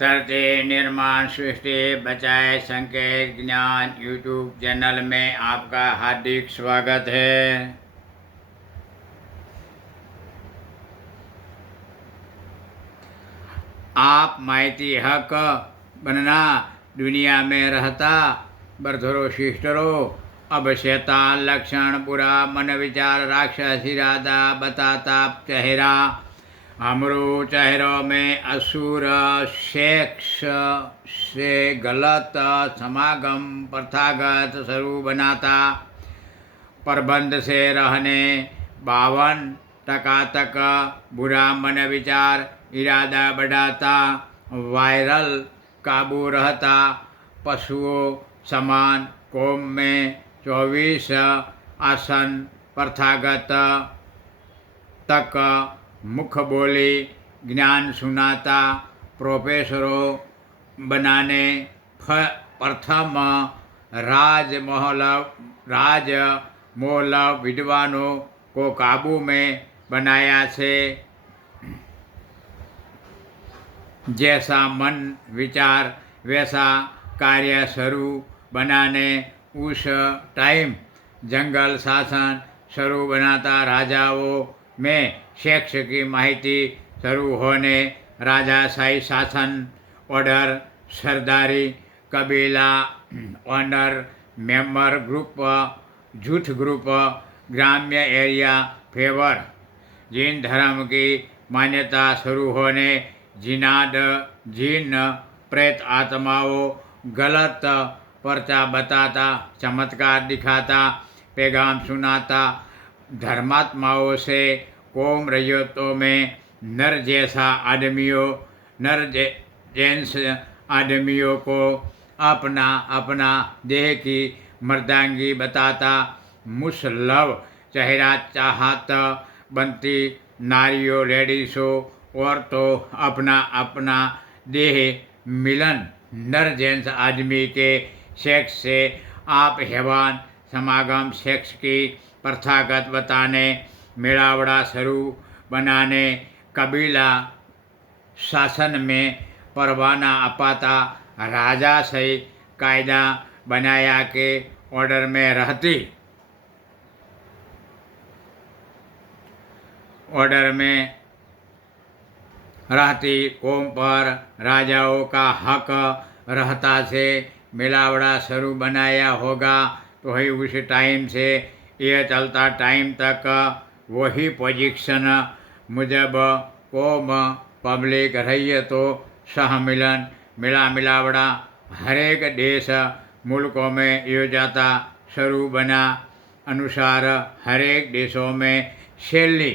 धरती निर्माण सृष्टि बचाए संकेत ज्ञान यूट्यूब चैनल में आपका हार्दिक स्वागत है। आप माहिती हक बनना दुनिया में रहता बरधरो शिष्टरो अब शैतान लक्षण बुरा मन विचार राक्षस इरादा बताता चेहरा हमरो चेहरों में असुर सेक्स से गलत समागम प्रथागत स्वरूप बनाता प्रबंध से रहने 52% तक बुरा मन विचार इरादा बढ़ाता वायरल काबू रहता पशुओं समान कोम में 24 आसन प्रथागत तक मुख बोली ज्ञान सुनाता प्रोफेसरों बनाने प्रथम राजमोल विद्वानों को काबू में बनाया से जैसा मन विचार वैसा कार्य शुरू बनाने उस टाइम जंगल शासन शुरू बनाता राजाओं में सेक्स की माहिती शुरू होने राजाशाही शासन ऑर्डर सरदारी कबीला ऑनर मेंबर ग्रुप झूठ ग्रुप ग्राम्य एरिया फेवर जिन धर्म की मान्यता शुरू होने जिनाद जिन प्रेत आत्माओं गलत पर्चा बताता चमत्कार दिखाता पैगाम सुनाता धर्मात्माओं से कौम रैयतों में नर जेंस आदमियों को अपना अपना देह की मर्दांगी बताता मुसलव चेहरा चाहत बनती नारियों लेडीसों औरतों अपना अपना देह मिलन नर जेंस आदमी के सेक्स से आप हैवान समागम सेक्स की प्रथागत बताने मेड़ावड़ा शुरू बनाने कबीला शासन में परवाना अपाता राजाशाही कायदा बनाया के ऑर्डर में रहती कौम पर राजाओं का हक रहता से मिलावड़ा शुरू बनाया होगा तो ही उस टाइम से यह चलता टाइम तक वही पोजीशन मुजब कौम पब्लिक रही तो सहमिलन मिलावड़ा हरेक देश मुल्कों में यो जाता शुरू बना अनुसार हरेक देशों में शैली